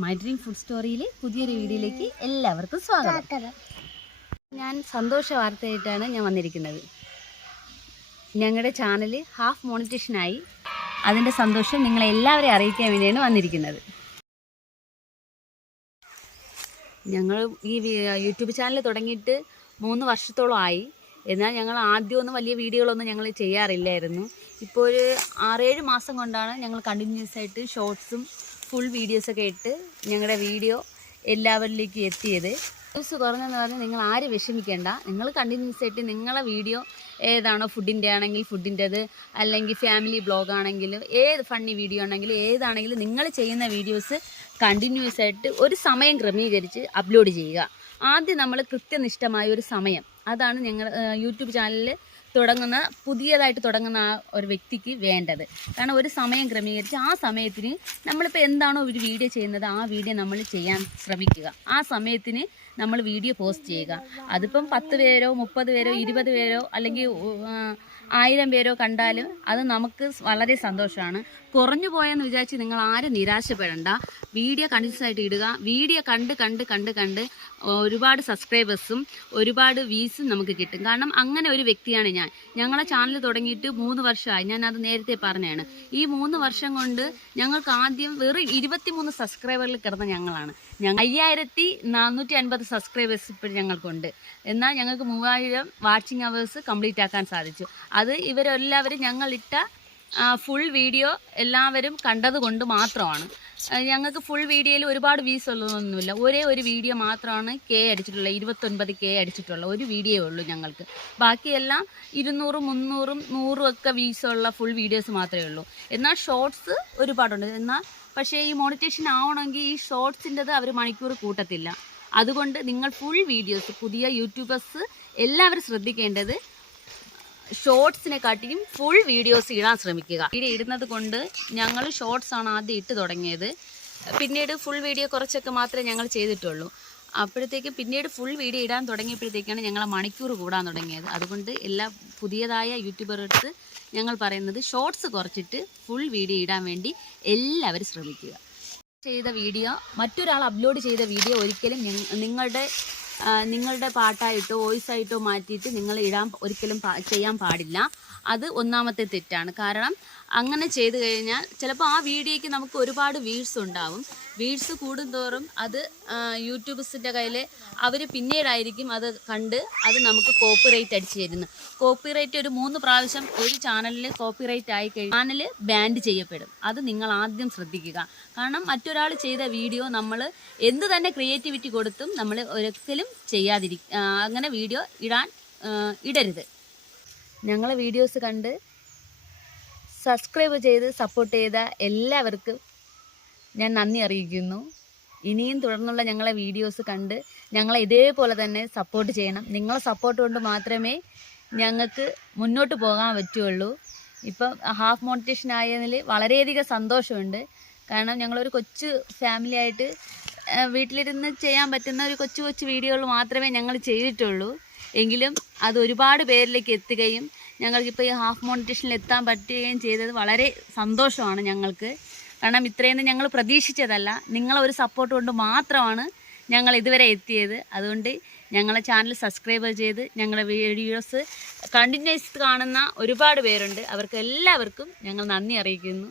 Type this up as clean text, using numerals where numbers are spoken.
My dream food സ്റ്റോറിയിലെ പുതിയൊരു വീഡിയോയിലേക്ക് എല്ലാവർക്കും സ്വാഗതം. ഞാൻ സന്തോഷ വാർത്തയായിട്ടാണ് ഞാൻ വന്നിരിക്കുന്നത്. ഞങ്ങളുടെ ചാനൽ ഹാഫ് മോണിറ്റേഷനായി. അതിൻ്റെ സന്തോഷം നിങ്ങളെ എല്ലാവരെയും അറിയിക്കാൻ വേണ്ടിയാണ് വന്നിരിക്കുന്നത്. ഞങ്ങൾ ഈ യൂട്യൂബ് ചാനൽ തുടങ്ങിയിട്ട് 3 വർഷത്തോളം ആയി. എന്നാൽ ഞങ്ങൾ ആദ്യമൊന്നും വലിയ വീഡിയോകളൊന്നും ഞങ്ങൾ ചെയ്യാറില്ലായിരുന്നു. ഇപ്പോൾ ഒരു 6-7 മാസം കൊണ്ടാണ് ഞങ്ങൾ കണ്ടിന്യൂസ് ആയിട്ട് ഷോർട്സും ഫുൾ വീഡിയോസൊക്കെ ഇട്ട് ഞങ്ങളുടെ വീഡിയോ എല്ലാവരിലേക്ക് എത്തിയത്. വ്യൂസ് കുറഞ്ഞെന്ന് പറഞ്ഞാൽ നിങ്ങൾ ആരും വിഷമിക്കേണ്ട. നിങ്ങൾ കണ്ടിന്യൂസ് ആയിട്ട് നിങ്ങളെ വീഡിയോ ഏതാണോ, ഫുഡിൻ്റെ ആണെങ്കിൽ ഫുഡിൻ്റെത്, അല്ലെങ്കിൽ ഫാമിലി ബ്ലോഗ് ആണെങ്കിലും, ഏത് ഫണ്ണി വീഡിയോ ആണെങ്കിലും, ഏതാണെങ്കിലും നിങ്ങൾ ചെയ്യുന്ന വീഡിയോസ് കണ്ടിന്യൂസ് ആയിട്ട് ഒരു സമയം ക്രമീകരിച്ച് അപ്ലോഡ് ചെയ്യുക. ആദ്യം നമ്മൾ കൃത്യനിഷ്ഠമായ ഒരു സമയം, അതാണ് ഞങ്ങൾ യൂട്യൂബ് ചാനലിൽ പുതിയതായിട്ട് തുടങ്ങുന്ന ആ ഒരു വ്യക്തിക്ക് വേണ്ടത്. കാരണം ഒരു സമയം ക്രമീകരിച്ച് ആ സമയത്തിന് നമ്മളിപ്പോൾ എന്താണോ ഒരു വീഡിയോ ചെയ്യുന്നത് ആ വീഡിയോ നമ്മൾ ചെയ്യാൻ ശ്രമിക്കുക. ആ സമയത്തിന് നമ്മൾ വീഡിയോ പോസ്റ്റ് ചെയ്യുക. അതിപ്പം 10 പേരോ 30 പേരോ 20 പേരോ അല്ലെങ്കിൽ 1000 പേരോ കണ്ടാലും അത് നമുക്ക് വളരെ സന്തോഷമാണ്. കുറഞ്ഞു പോയെന്ന് വിചാരിച്ച് നിങ്ങൾ ആരും നിരാശപ്പെടണ്ട. വീഡിയോ കണ്ടിന്യൂസ് ആയിട്ട് ഇടുക. വീഡിയോ കണ്ട് ഒരുപാട് സബ്സ്ക്രൈബേഴ്സും ഒരുപാട് വ്യൂസും നമുക്ക് കിട്ടും. കാരണം അങ്ങനെ ഒരു വ്യക്തിയാണ് ഞാൻ. ഞങ്ങളെ ചാനൽ തുടങ്ങിയിട്ട് 3 വർഷമായി. ഞാനത് നേരത്തെ പറഞ്ഞതാണ്. ഈ 3 വർഷം കൊണ്ട് ഞങ്ങൾക്ക് ആദ്യം വെറും 23 സബ്സ്ക്രൈബറിൽ കിടന്ന ഞങ്ങളാണ്. 5450 സബ്സ്ക്രൈബേഴ്സ് ഇപ്പോഴും ഞങ്ങൾക്കുണ്ട്. എന്നാൽ ഞങ്ങൾക്ക് 3000 വാച്ചിങ് അവേഴ്സ് കംപ്ലീറ്റ് ആക്കാൻ സാധിച്ചു. അത് ഇവരെല്ലാവരും ഞങ്ങളിട്ട ഫുൾ വീഡിയോ എല്ലാവരും കണ്ടതുകൊണ്ട് മാത്രമാണ്. ഞങ്ങൾക്ക് ഫുൾ വീഡിയോയിൽ ഒരുപാട് വ്യൂസ് ഉള്ളതൊന്നുമില്ല. ഒരേ ഒരു വീഡിയോ മാത്രമാണ് അടിച്ചിട്ടുള്ള 29 അടിച്ചിട്ടുള്ള ഒരു വീഡിയോ ഉള്ളൂ ഞങ്ങൾക്ക്. ബാക്കിയെല്ലാം 200, 300, 100 ഒക്കെ വ്യൂസുള്ള ഫുൾ വീഡിയോസ് മാത്രമേ ഉള്ളൂ. എന്നാൽ ഷോർട്സ് ഒരുപാടുണ്ട്. പക്ഷേ ഈ മോണിറ്റേഷൻ ആവണമെങ്കിൽ ഈ ഷോർട്സിൻ്റെത് അവർ മണിക്കൂർ കൂട്ടത്തില്ല. അതുകൊണ്ട് നിങ്ങൾ ഫുൾ വീഡിയോസ്, പുതിയ യൂട്യൂബേഴ്സ് എല്ലാവരും ശ്രദ്ധിക്കേണ്ടത് ഷോർട്സിനെക്കാട്ടിയും ഫുൾ വീഡിയോസ് ഇടാൻ ശ്രമിക്കുക. വീഡിയോ ഇടുന്നത് കൊണ്ട് ഞങ്ങൾ ഷോർട്സാണ് ആദ്യം ഇട്ട് തുടങ്ങിയത്. പിന്നീട് ഫുൾ വീഡിയോ കുറച്ചൊക്കെ മാത്രമേ ഞങ്ങൾ ചെയ്തിട്ടുള്ളൂ. അപ്പോഴത്തേക്ക് പിന്നീട് ഫുൾ വീഡിയോ ഇടാൻ തുടങ്ങിയപ്പോഴത്തേക്കാണ് ഞങ്ങൾ മണിക്കൂർ കൂടാൻ തുടങ്ങിയത്. അതുകൊണ്ട് എല്ലാ പുതിയതായ യൂട്യൂബേഴ്സ് ഞങ്ങൾ പറയുന്നത് ഷോർട്സ് കുറച്ചിട്ട് ഫുൾ വീഡിയോ ഇടാൻ വേണ്ടി എല്ലാവരും ശ്രമിക്കുക. ചെയ്ത വീഡിയോ മറ്റൊരാൾ അപ്ലോഡ് ചെയ്ത വീഡിയോ ഒരിക്കലും നിങ്ങളുടെ പാട്ടായിട്ടോ വോയിസ് ആയിട്ടോ മാറ്റിയിട്ട് നിങ്ങൾ ഒരിക്കലും ചെയ്യാൻ പാടില്ല. അത് ഒന്നാമത്തെ തെറ്റാണ്. കാരണം അങ്ങനെ ചെയ്തു കഴിഞ്ഞാൽ ചിലപ്പോൾ ആ വീഡിയോയ്ക്ക് നമുക്ക് ഒരുപാട് വ്യൂസ് ഉണ്ടാവും. വ്യൂസ് കൂടുന്തോറും അത് യൂട്യൂബേഴ്സിൻ്റെ കയ്യിൽ അവർ പിന്നീടായിരിക്കും അത് കണ്ട് അത് നമുക്ക് കോപ്പിറൈറ്റ് അടിച്ചു തരുന്നു. കോപ്പിറൈറ്റ് ഒരു 3 പ്രാവശ്യം ഒരു ചാനലിൽ കോപ്പിറൈറ്റ് ആയി കഴിഞ്ഞാൽ ചാനൽ ബാൻഡ് ചെയ്യപ്പെടും. അത് നിങ്ങൾ ആദ്യം ശ്രദ്ധിക്കുക. കാരണം മറ്റൊരാൾ ചെയ്ത വീഡിയോ നമ്മൾ എന്ത് തന്നെ ക്രിയേറ്റിവിറ്റി കൊടുത്തും നമ്മൾ ഒരിക്കലും അങ്ങനെ വീഡിയോ ഇടരുത്. ഞങ്ങളെ വീഡിയോസ് കണ്ട് സബ്സ്ക്രൈബ് ചെയ്ത് സപ്പോർട്ട് ചെയ്ത എല്ലാവർക്കും ഞാൻ നന്ദി അറിയിക്കുന്നു. ഇനിയും തുടർന്നുള്ള ഞങ്ങളെ വീഡിയോസ് കണ്ട് ഞങ്ങളെ ഇതേപോലെ തന്നെ സപ്പോർട്ട് ചെയ്യണം. നിങ്ങളെ സപ്പോർട്ട് കൊണ്ട് മാത്രമേ ഞങ്ങൾക്ക് മുന്നോട്ട് പോകാൻ പറ്റുള്ളൂ. ഇപ്പം ഹാഫ് മോണിറ്റേഷൻ ആയതിൽ വളരെയധികം സന്തോഷമുണ്ട്. കാരണം ഞങ്ങളൊരു കൊച്ചു ഫാമിലി ആയിട്ട് വീട്ടിലിരുന്ന് ചെയ്യാൻ പറ്റുന്ന ഒരു കൊച്ചു വീഡിയോകൾ മാത്രമേ ഞങ്ങൾ ചെയ്തിട്ടുള്ളൂ. എങ്കിലും അത് ഒരുപാട് പേരിലേക്ക് എത്തുകയും ഞങ്ങൾക്കിപ്പോൾ ഈ ഹാഫ് മോണിറ്റേഷനിൽ എത്താൻ പറ്റുകയും ചെയ്തത് വളരെ സന്തോഷമാണ് ഞങ്ങൾക്ക്. കാരണം ഇത്രയൊന്നും ഞങ്ങൾ പ്രതീക്ഷിച്ചതല്ല. നിങ്ങളൊരു സപ്പോർട്ട് കൊണ്ട് മാത്രമാണ് ഞങ്ങൾ ഇതുവരെ എത്തിയത്. അതുകൊണ്ട് ഞങ്ങളെ ചാനൽ സബ്സ്ക്രൈബ് ചെയ്ത് ഞങ്ങളുടെ വീഡിയോസ് കണ്ടിന്യൂസ് കാണുന്ന ഒരുപാട് പേരുണ്ട്. അവർക്ക് എല്ലാവർക്കും ഞങ്ങൾ നന്ദി അറിയിക്കുന്നു.